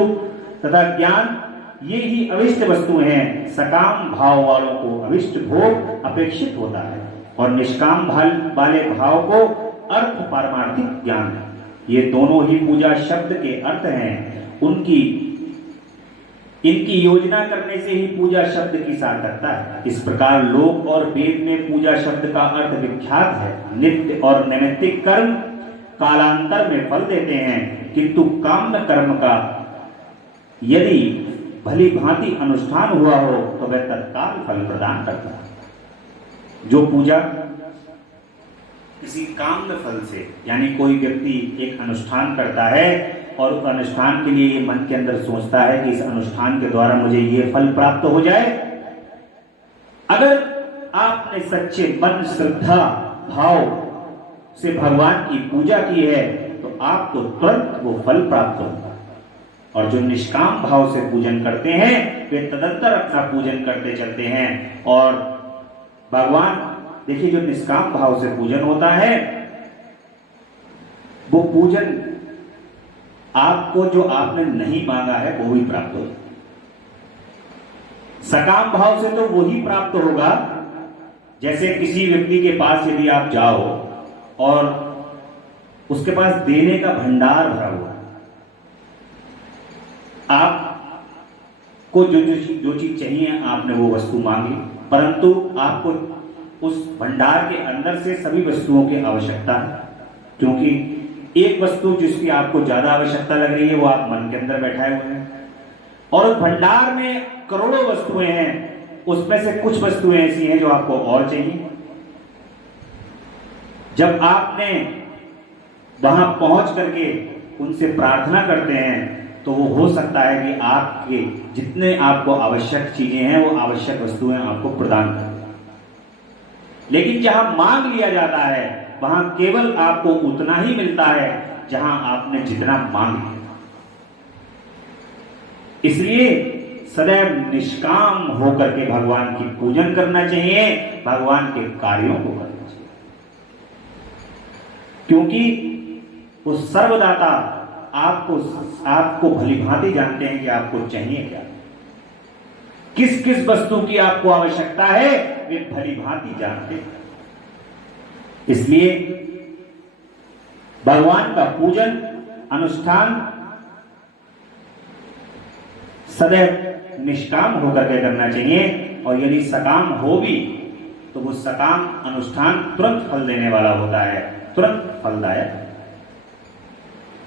तथा ज्ञान ये ही अविष्ट वस्तु हैं। सकाम भाव वालों को अविष्ट भोग अपेक्षित होता है और निष्काम वाले भाव को अर्थ पारमार्थिक ज्ञान है। ये दोनों ही पूजा शब्द के अर्थ हैं। इनकी योजना करने से ही पूजा शब्द की सार्थकता है। इस प्रकार लोक और वेद में पूजा शब्द का अर्थ विख्यात है। नित्य और नैमित्तिक कर्म कालांतर में फल देते हैं, किंतु काम्य कर्म का यदि भली भांति अनुष्ठान हुआ हो तो वह तत्काल फल प्रदान करता है। जो पूजा किसी काम्य फल से, यानी कोई व्यक्ति एक अनुष्ठान करता है और उस अनुष्ठान के लिए मन के अंदर सोचता है कि इस अनुष्ठान के द्वारा मुझे ये फल प्राप्त हो जाए, अगर आपने सच्चे मन श्रद्धा भाव से भगवान की पूजा की है तो आपको तुरंत वो फल प्राप्त होगा। और जो निष्काम भाव से पूजन करते हैं वे तदंतर अपना पूजन करते चलते हैं। और भगवान देखिए, जो निष्काम भाव से पूजन होता है वो पूजन आपको जो आपने नहीं मांगा है वो भी प्राप्त होगा। सकाम भाव से तो वही प्राप्त होगा, जैसे किसी व्यक्ति के पास यदि आप जाओ और उसके पास देने का भंडार भरा हुआ है, आपको जो चीज चाहिए आपने वो वस्तु मांगी, परंतु आपको उस भंडार के अंदर से सभी वस्तुओं की आवश्यकता है, क्योंकि एक वस्तु जिसकी आपको ज्यादा आवश्यकता लग रही है वो आप मन के अंदर बैठाए हुए हैं, और उस भंडार में करोड़ों वस्तुएं हैं, उसमें से कुछ वस्तुएं ऐसी हैं जो आपको और चाहिए। जब आपने वहां पहुंच करके उनसे प्रार्थना करते हैं तो वो हो सकता है कि आपके जितने आपको आवश्यक चीजें हैं वो आवश्यक वस्तुएं आपको प्रदान करें। लेकिन जहां मांग लिया जाता है वहां केवल आपको उतना ही मिलता है जहां आपने जितना मांग लिया। इसलिए सदैव निष्काम होकर के भगवान की पूजन करना चाहिए, भगवान के कार्यों को करना चाहिए, क्योंकि वो सर्वदाता आपको भली भांति जानते हैं कि आपको चाहिए क्या, किस किस वस्तु की आपको आवश्यकता है वे भली भांति जानते हैं। इसलिए भगवान का पूजन अनुष्ठान सदैव निष्काम होकर के करना चाहिए, और यदि सकाम हो भी तो वो सकाम अनुष्ठान तुरंत फल देने वाला होता है, तुरंत फलदायक।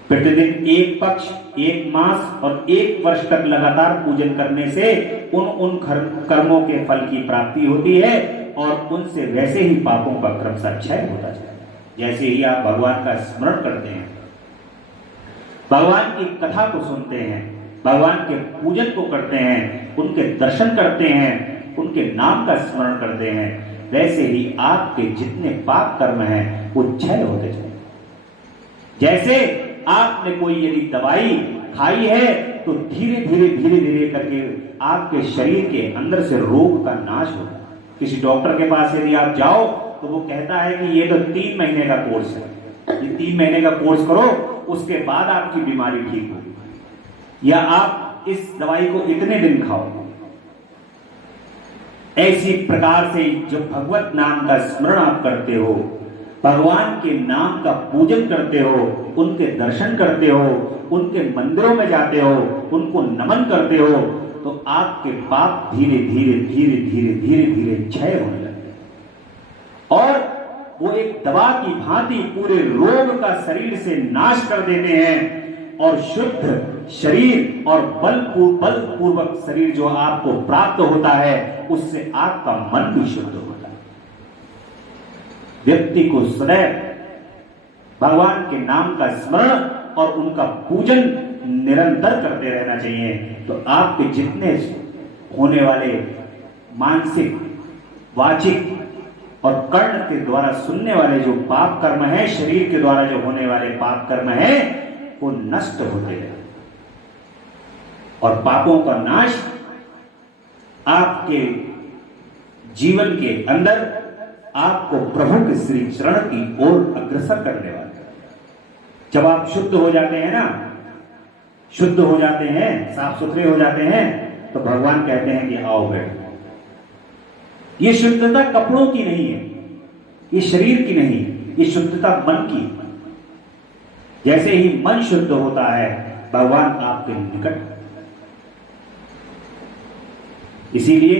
प्रतिदिन एक पक्ष, एक मास और एक वर्ष तक लगातार पूजन करने से उन कर्मों के फल की प्राप्ति होती है, और उनसे वैसे ही पापों का क्रमशः क्षय होता जाता है। जैसे ही आप भगवान का स्मरण करते हैं, भगवान की कथा को सुनते हैं, भगवान के पूजन को करते हैं, उनके दर्शन करते हैं, उनके नाम का स्मरण करते हैं, वैसे ही आपके जितने पाप कर्म हैं वो क्षय होते जाते हैं। जैसे आपने कोई यदि दवाई खाई है तो धीरे धीरे धीरे धीरे करके आपके शरीर के अंदर से रोग का नाश होता है। किसी डॉक्टर के पास यदि आप जाओ तो वो कहता है कि ये तो 3 महीने का कोर्स है, ये 3 महीने का कोर्स करो, उसके बाद आपकी बीमारी ठीक होगी, या आप इस दवाई को इतने दिन खाओ। ऐसी प्रकार से जब भगवत नाम का स्मरण आप करते हो, भगवान के नाम का पूजन करते हो, उनके दर्शन करते हो, उनके मंदिरों में जाते हो, उनको नमन करते हो, तो आपके पाप धीरे धीरे धीरे धीरे धीरे धीरे क्षय होने लगते हैं, और वो एक दवा की भांति पूरे रोग का शरीर से नाश कर देते हैं, और शुद्ध शरीर और बलपूर्वक शरीर जो आपको प्राप्त होता है, उससे आपका मन भी शुद्ध होता है। व्यक्ति को सदैव भगवान के नाम का स्मरण और उनका पूजन निरंतर करते रहना चाहिए, तो आपके जितने होने वाले मानसिक, वाचिक और कर्ण के द्वारा सुनने वाले जो पाप कर्म है, शरीर के द्वारा जो होने वाले पाप कर्म है, वो नष्ट होते रहे, और पापों का नाश आपके जीवन के अंदर आपको प्रभु के श्री चरण की ओर अग्रसर करने वाले। जब आप शुद्ध हो जाते हैं ना, शुद्ध हो जाते हैं, साफ सुथरे हो जाते हैं, तो भगवान कहते हैं कि आओ बैठो। ये शुद्धता कपड़ों की नहीं है, ये शरीर की नहीं, ये शुद्धता मन की। जैसे ही मन शुद्ध होता है, भगवान आपके निकट। इसीलिए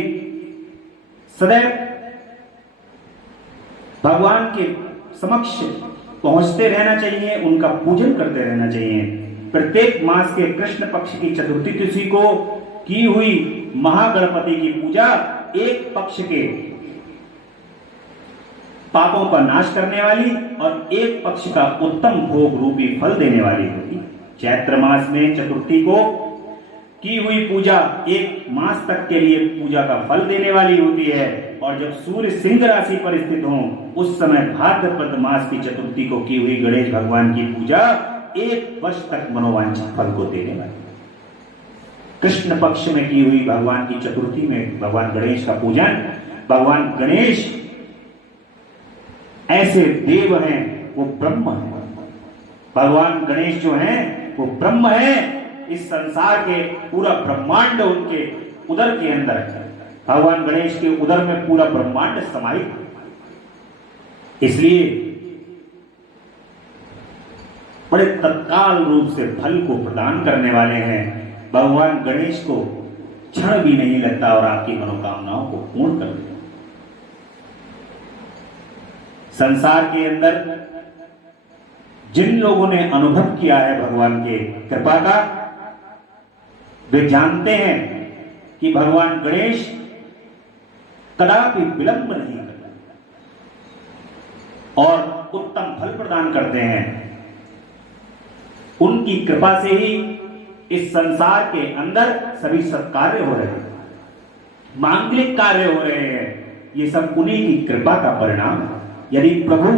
सदैव भगवान के समक्ष पहुंचते रहना चाहिए, उनका पूजन करते रहना चाहिए। प्रत्येक मास के कृष्ण पक्ष की चतुर्थी तिथि को की हुई महागणपति की पूजा एक पक्ष के पापों का नाश करने वाली और एक पक्ष का उत्तम भोग रूपी फल देने वाली होती। चैत्र मास में चतुर्थी को की हुई पूजा एक मास तक के लिए पूजा का फल देने वाली होती है, और जब सूर्य सिंह राशि पर स्थित हो उस समय भाद्रपद मास की चतुर्थी को की हुई गणेश भगवान की पूजा 1 वर्ष तक मनोवांछित फल को देने वाली। कृष्ण पक्ष में की हुई भगवान की चतुर्थी में भगवान गणेश का पूजन, भगवान गणेश ऐसे देव हैं, वो ब्रह्म है। भगवान गणेश जो हैं वो ब्रह्म है। इस संसार के पूरा ब्रह्मांड उनके उदर के अंदर है। भगवान गणेश के उदर में पूरा ब्रह्मांड समाहित है। इसलिए बड़े तत्काल रूप से फल को प्रदान करने वाले हैं। भगवान गणेश को क्षण भी नहीं लगता और आपकी मनोकामनाओं को पूर्ण कर देते। संसार के अंदर जिन लोगों ने अनुभव किया है भगवान के कृपा का, वे जानते हैं कि भगवान गणेश कदापि विलंब नहीं करते और उत्तम फल प्रदान करते हैं। उनकी कृपा से ही इस संसार के अंदर सभी सत्कार्य हो रहे हैं, मांगलिक कार्य हो रहे हैं। ये सब उन्हीं की कृपा का परिणाम है। यदि प्रभु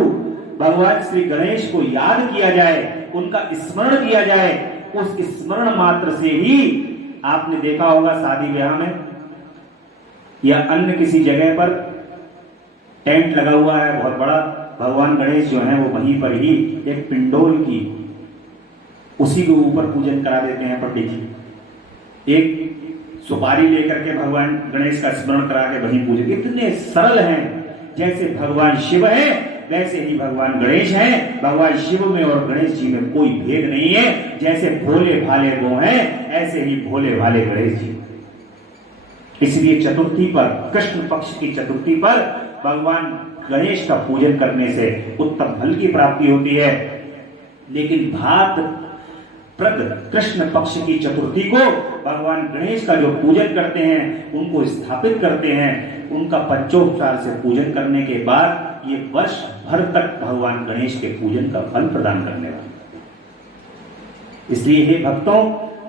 भगवान श्री गणेश को याद किया जाए, उनका स्मरण किया जाए, उस स्मरण मात्र से ही आपने देखा होगा शादी ब्याह में या अन्य किसी जगह पर टेंट लगा हुआ है बहुत बड़ा, भगवान गणेश जो है वो वहीं पर ही एक पिंडोल की उसी के ऊपर पूजन करा देते हैं पंडित जी। एक सुपारी लेकर के भगवान गणेश का स्मरण करा के वहीं पूजन। इतने सरल हैं, जैसे भगवान शिव है वैसे ही भगवान गणेश हैं। भगवान शिव में और गणेश जी में कोई भेद नहीं है। जैसे भोले भाले वो हैं, ऐसे ही भोले भाले गणेश जी। इसलिए चतुर्थी पर, कृष्ण पक्ष की चतुर्थी पर भगवान गणेश का पूजन करने से उत्तम फल की प्राप्ति होती है। लेकिन भाद्रपद कृष्ण पक्ष की चतुर्थी को भगवान गणेश का जो पूजन करते हैं, उनको स्थापित करते हैं, उनका पंचोपचार से पूजन करने के बाद ये वर्ष भर तक भगवान गणेश के पूजन का फल प्रदान करने वाले। इसलिए हे भक्तों,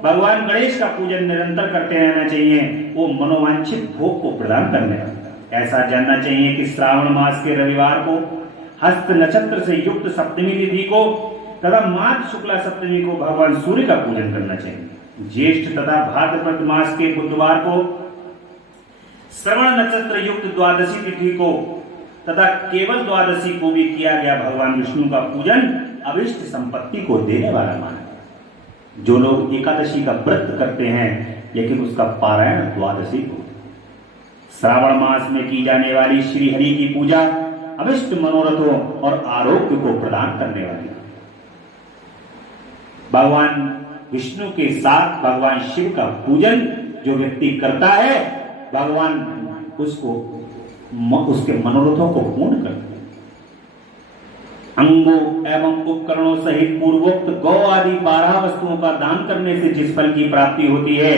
भगवान गणेश का पूजन निरंतर करते रहना चाहिए। वो मनोवांछित भोग को प्रदान करने वाला। ऐसा जानना चाहिए कि श्रावण मास के रविवार को, हस्त नक्षत्र से युक्त सप्तमी तिथि को तथा माघ शुक्ला सप्तमी को भगवान सूर्य का पूजन करना चाहिए। ज्येष्ठ तथा भाद्रपद मास के बुधवार को, श्रवण नक्षत्र युक्त द्वादशी तिथि को तथा केवल द्वादशी को भी किया गया भगवान विष्णु का पूजन अभिष्ट संपत्ति को देने वाला माना। जो लोग एकादशी का व्रत करते हैं लेकिन उसका पारायण द्वादशी को, श्रावण मास में की जाने वाली श्री हरि की पूजा अभिष्ट मनोरथों और आरोग्य को प्रदान करने वाली। भगवान विष्णु के साथ भगवान शिव का पूजन जो व्यक्ति करता है, भगवान उसको उसके मनोरथों को पूर्ण करते हैं। अंगों एवं उपकरणों सहित पूर्वोक्त गौ आदि 12 वस्तुओं का दान करने से जिस फल की प्राप्ति होती है,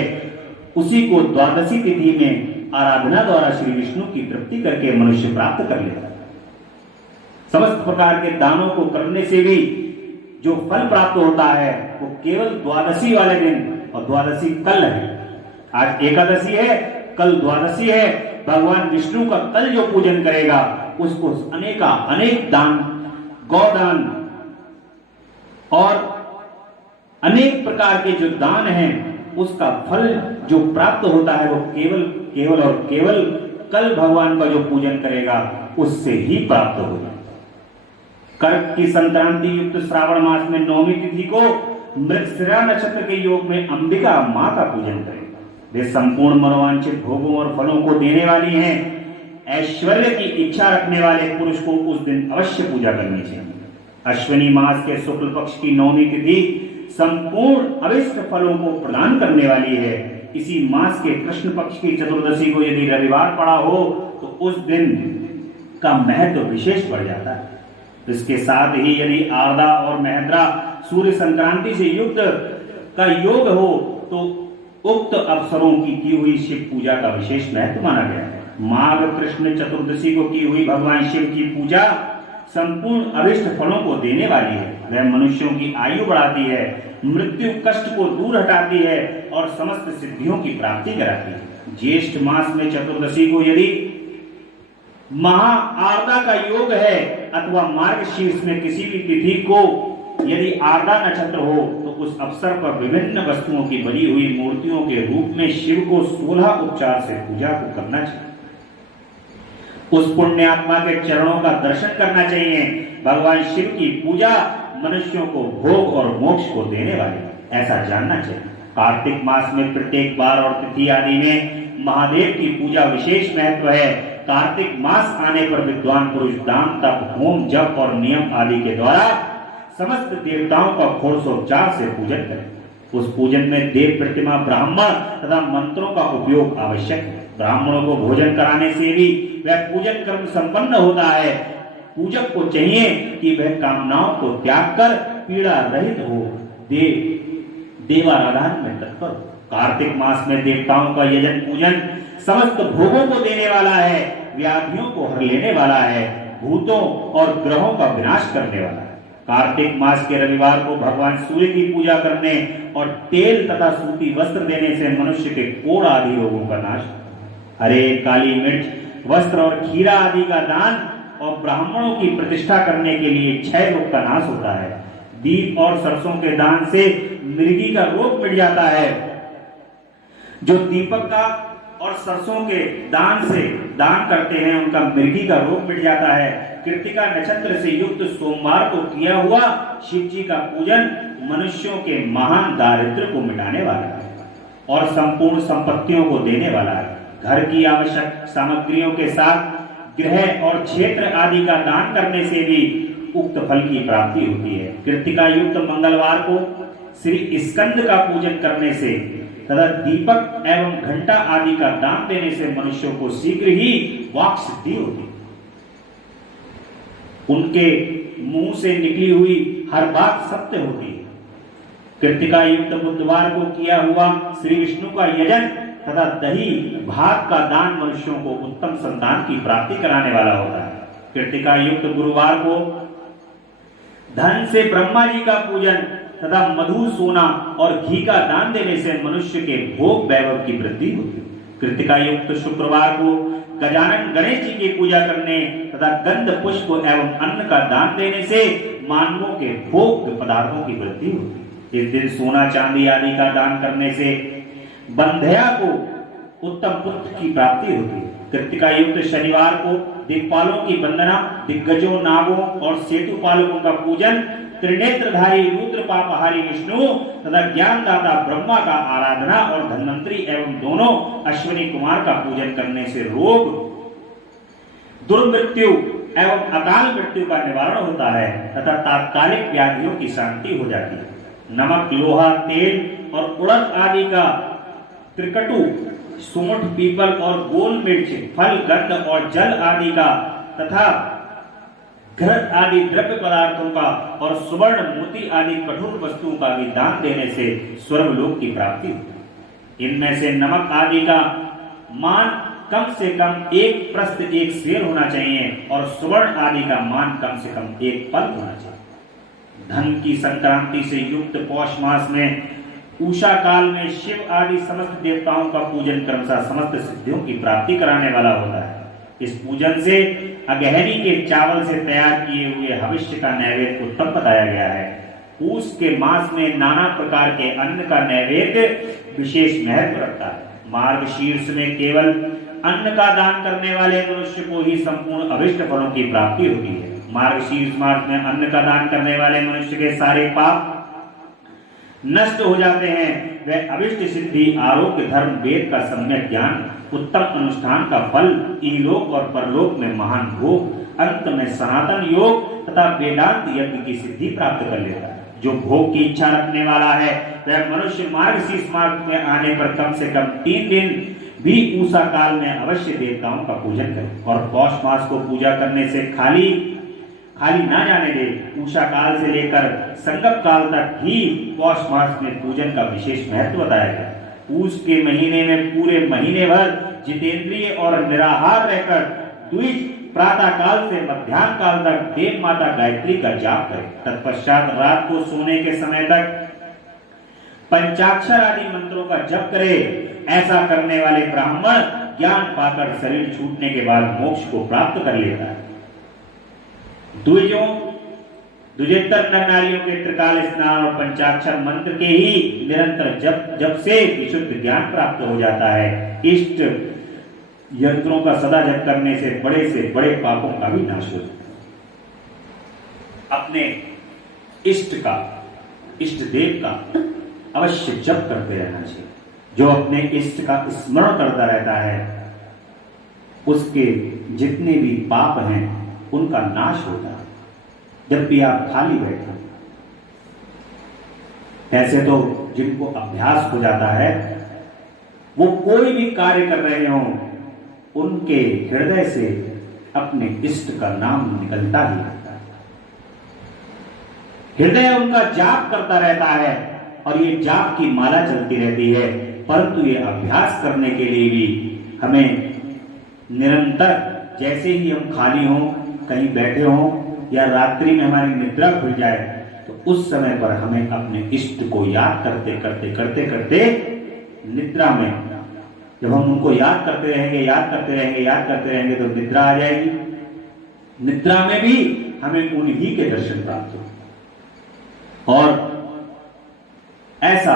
उसी को द्वादशी तिथि में आराधना द्वारा श्री विष्णु की तृप्ति करके मनुष्य प्राप्त कर लेता है। समस्त प्रकार के दानों को करने से भी जो फल प्राप्त होता है वो केवल द्वादशी वाले दिन, और द्वादशी कल है। आज एकादशी है, कल द्वादशी है। भगवान विष्णु का कल जो पूजन करेगा उसको अनेक दान, गौदान और अनेक प्रकार के जो दान हैं, उसका फल जो प्राप्त होता है वो केवल और केवल कल भगवान का जो पूजन करेगा उससे ही प्राप्त होगा। कर्क की संक्रांति युक्त श्रावण मास में नौमी तिथि को मृगशिरा नक्षत्र के योग में अंबिका मां का पूजन करें। वे संपूर्ण मनोवांछित भोगों और फलों को देने वाली हैं। ऐश्वर्य की इच्छा रखने वाले पुरुष को उस दिन अवश्य पूजा करनी चाहिए। अश्विनी मास के शुक्ल पक्ष की नौमी तिथि संपूर्ण अभिष्ट फलों को प्रदान करने वाली है। इसी मास के कृष्ण पक्ष की चतुर्दशी को यदि रविवार पड़ा हो तो उस दिन का महत्व विशेष बढ़ जाता है। इसके साथ ही यदि आर्द्रा और महेंद्रा सूर्य संक्रांति से युक्त का योग हो तो उक्त अवसरों की हुई शिव पूजा का विशेष महत्व माना गया है। माघ कृष्ण चतुर्दशी को की हुई भगवान शिव की पूजा संपूर्ण अभिष्ट फलों को देने वाली है। वह मनुष्यों की आयु बढ़ाती है, मृत्यु कष्ट को दूर हटाती है और समस्त सिद्धियों की प्राप्ति कराती है। ज्येष्ठ मास में चतुर्दशी को यदि महा आर्द्रा का योग है अथवा मार्गशीर्ष में किसी भी तिथि को यदि आर्द्रा नक्षत्र हो तो उस अवसर पर विभिन्न वस्तुओं की बनी हुई मूर्तियों के रूप में शिव को 16 उपचार से पूजा को करना चाहिए। उस पुण्यात्मा के चरणों का दर्शन करना चाहिए। भगवान शिव की पूजा मनुष्यों को भोग और मोक्ष को देने वाली है, ऐसा जानना चाहिए। कार्तिक मास में प्रत्येक बार और तिथि आदि में महादेव की पूजा विशेष महत्व है। कार्तिक मास आने पर विद्वान पुरुष दान, तप, होम, जप और नियम आदि के द्वारा समस्त देवताओं का षोडशोपचार से पूजन करें। उस पूजन में देव प्रतिमा, ब्राह्मण तथा मंत्रों का उपयोग आवश्यक है। ब्राह्मणों को भोजन कराने से भी वह पूजन कर्म संपन्न होता है। पूजक को चाहिए कि वह कामनाओं को त्याग कर पीड़ा रहित हो देवाराधन में तत्पर। कार्तिक मास में देवताओं का यजन पूजन समस्त भोगों को देने वाला है, व्याधियों को हर लेने वाला है, भूतों और ग्रहों का विनाश करने वाला है। कार्तिक मास के रविवार को भगवान सूर्य की पूजा करने और तेल तथा सूती वस्त्र देने से मनुष्य के कोढ़ आदि रोगों का नाश, हरे काली मिर्च वस्त्र और खीरा आदि का दान और ब्राह्मणों की प्रतिष्ठा करने के लिए क्षय रोग का नाश होता है। दीप और सरसों के दान से मृगी का रोग मिट जाता है। जो दीपक का और सरसों के दान से दान करते हैं उनका मृगी का रोग मिट जाता है। कृतिका नक्षत्र से युक्त सोमवार को किया हुआ शिव जी का पूजन मनुष्यों के महान दारिद्र्य को मिटाने वाला है और संपूर्ण संपत्तियों को देने वाला है। घर की आवश्यक सामग्रियों के साथ गृह और क्षेत्र आदि का दान करने से भी उक्त फल की प्राप्ति होती है। कृतिका युक्त मंगलवार को श्री स्कंद का पूजन करने से तथा दीपक एवं घंटा आदि का दान देने से मनुष्यों को शीघ्र ही वाक सिद्धि होती है। उनके मुंह से निकली हुई हर बात सत्य होती है। कृतिका युक्त बुधवार को किया हुआ श्री विष्णु का यजन तथा दही भात का दान मनुष्यों को उत्तम संतान की प्राप्ति कराने वाला होता है। कृतिका युक्त गुरुवार को धन से ब्रह्मा जी का पूजन तथा मधु सोना और घी का दान देने से मनुष्य के भोग वैभव की वृद्धि होती है। कृतिका युक्त शुक्रवार को गजानन गणेश जी की पूजा करने तथा गंध पुष्प एवं अन्न का दान देने से मानवों के भोग पदार्थों की वृद्धि होती है। इस दिन सोना चांदी आदि का दान करने से बंध्या को उत्तम पुत्र की प्राप्ति होती है। कृतिका युक्त शनिवार को दिक्पालों की वंदना, दिग्गजों, नागों और सेतु पालकों का पूजन, त्रिनेत्रधारी रुद्र पापहारी विष्णु तथा ज्ञानदाता ब्रह्मा का आराधना और धन्वंतरी एवं दोनों अश्विनी कुमार का पूजन करने से रोग, दुर्मृत्यु एवं अकाल मृत्यु का निवारण होता है तथा तात्कालिक व्याधियों की शांति हो जाती है। नमक, लोहा, तेल और उड़द आदि का त्रिकटु, सुमुठ, पीपल और गोल मिर्च, फल, गंध और जल आदि का तथा घृत आदि द्रव्य पदार्थों का और सुवर्ण, मोती आदि कठोर वस्तुओं का भी दान देने से स्वर्गलोक की प्राप्ति होती है। इनमें से नमक आदि का मान कम से कम 1 प्रस्थ 1 सेर होना चाहिए और सुवर्ण आदि का मान कम से कम 1 पल होना चाहिए। धन की संक्रांति से युक्त पौष मास में उषा काल में शिव आदि समस्त देवताओं का पूजन क्रमशः समस्त सिद्धियों की प्राप्ति कराने वाला होता है। इस पूजन से अगहनी के चावल से तैयार किए हुए भविष्य का नैवेद्य उत्तम बताया गया है। पूष के मास में नाना प्रकार के अन्न का नैवेद्य विशेष महत्व रखता है। मार्ग शीर्ष में केवल अन्न का दान करने वाले मनुष्य को ही संपूर्ण अभिष्ट फलों की प्राप्ति होती है। मार्ग शीर्ष मास में अन्न का दान करने वाले मनुष्य के सारे पाप नष्ट हो जाते हैं। वह अभिष्ट सिद्धि, आरोग्य, धर्म, वेद का सम्यक ज्ञान, उत्तम अनुष्ठान का फल, इहलोक और परलोक में महान भोग, अंत में सनातन योग तथा वेदांत यज्ञ की सिद्धि प्राप्त कर लेता है। जो भोग की इच्छा रखने वाला है वह मनुष्य मार्गशीर्ष मास में आने पर कम से कम 3 दिन भी उषा काल में अवश्य देवताओं का पूजन करे और पौष मास को पूजा करने से खाली ना जाने दे। उषा काल से लेकर संगम काल तक ही पौष मास में पूजन का विशेष महत्व बताया गया। पूष के महीने में पूरे महीने भर जितेंद्रिय और निराहार रहकर द्विज प्रातः काल से मध्याह्न काल तक देव माता गायत्री का जाप करें। तत्पश्चात रात को सोने के समय तक पंचाक्षर आदि मंत्रों का जप करे। ऐसा करने वाले ब्राह्मण ज्ञान पाकर शरीर छूटने के बाद मोक्ष को प्राप्त कर लेता है। द्विजेतर नर नारियों के त्रिकाल स्नान और पंचाक्षर मंत्र के ही निरंतर जप से विशुद्ध ज्ञान प्राप्त हो जाता है। इष्ट यंत्रों का सदा जप करने से बड़े पापों का भी नाश हो जाता है। अपने इष्ट देव का अवश्य जप करते रहना चाहिए। जो अपने इष्ट का स्मरण करता रहता है उसके जितने भी पाप हैं उनका नाश होता है। जब भी आप खाली बैठे, ऐसे तो जिनको अभ्यास हो जाता है वो कोई भी कार्य कर रहे हो उनके हृदय से अपने इष्ट का नाम निकलता ही रहता है। हृदय उनका जाप करता रहता है और ये जाप की माला चलती रहती है, परंतु ये अभ्यास करने के लिए भी हमें निरंतर, जैसे ही हम खाली हों, कहीं बैठे हों या रात्रि में हमारी निद्रा खुल जाए, तो उस समय पर हमें अपने इष्ट को याद करते करते करते करते निद्रा में, जब हम उनको याद करते रहेंगे याद करते रहेंगे याद करते रहेंगे तो निद्रा आ जाएगी। निद्रा में भी हमें उन्हीं के दर्शन प्राप्त हो। और ऐसा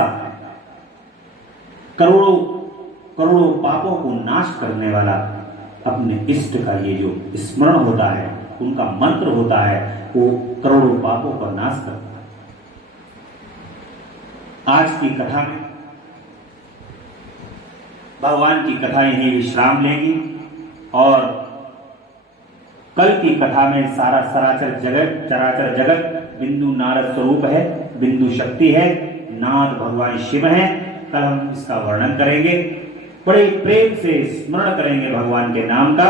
करोड़ों करोड़ों पापों को नाश करने वाला अपने इष्ट का ये जो स्मरण होता है, उनका मंत्र होता है, वो करोड़ों पापों का नाश करता है। आज की कथा में भगवान की कथा यहीं विश्राम लेगी और कल की कथा में सारा सराचर जगत, चराचर जगत बिंदु नारद स्वरूप है, बिंदु शक्ति है, नाद भगवान शिव है। कल हम इसका वर्णन करेंगे, बड़े प्रेम से स्मरण करेंगे भगवान के नाम का।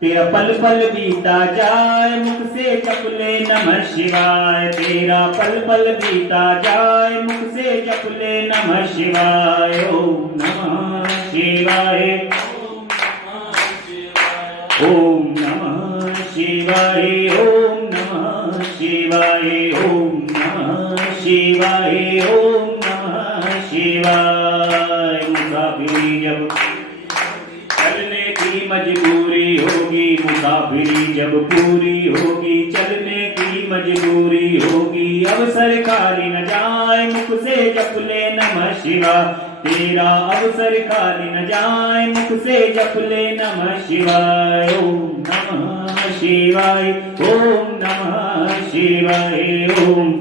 तेरा पल पल बीता जाए मुख से जप ले नमः शिवाय, तेरा पल पल बीता जाए मुख से जप ले नमः शिवाय। ओम नमः शिवाय, ओम नमः शिवाय, ओम नमः शिवाय, ओम नमः शिवाय, ओम नमः शिवाय। मुसाफिरी जब चलने की मजबूरी होगी, मुसाफिरी जब पूरी होगी, चलने की मजबूरी होगी, अवसर खाली न जाए मुख से जप ले नमः शिवाय, तेरा अवसर खाली न जाए मुख से जप ले नमः शिवाय। ओम नमः शिवाय, ओम नमः शिवाय, ओम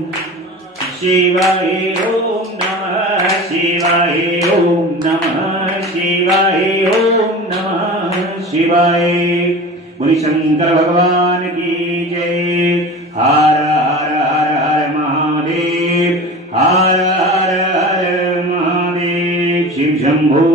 शिवाय, ओम नमः शिवाय, ओम नमः शिवाय, ओम नमः शिवाय। बोली शंकर भगवान की जय। हर हर हर हर महादेव, हर हर हर महादेव। शिव शंभो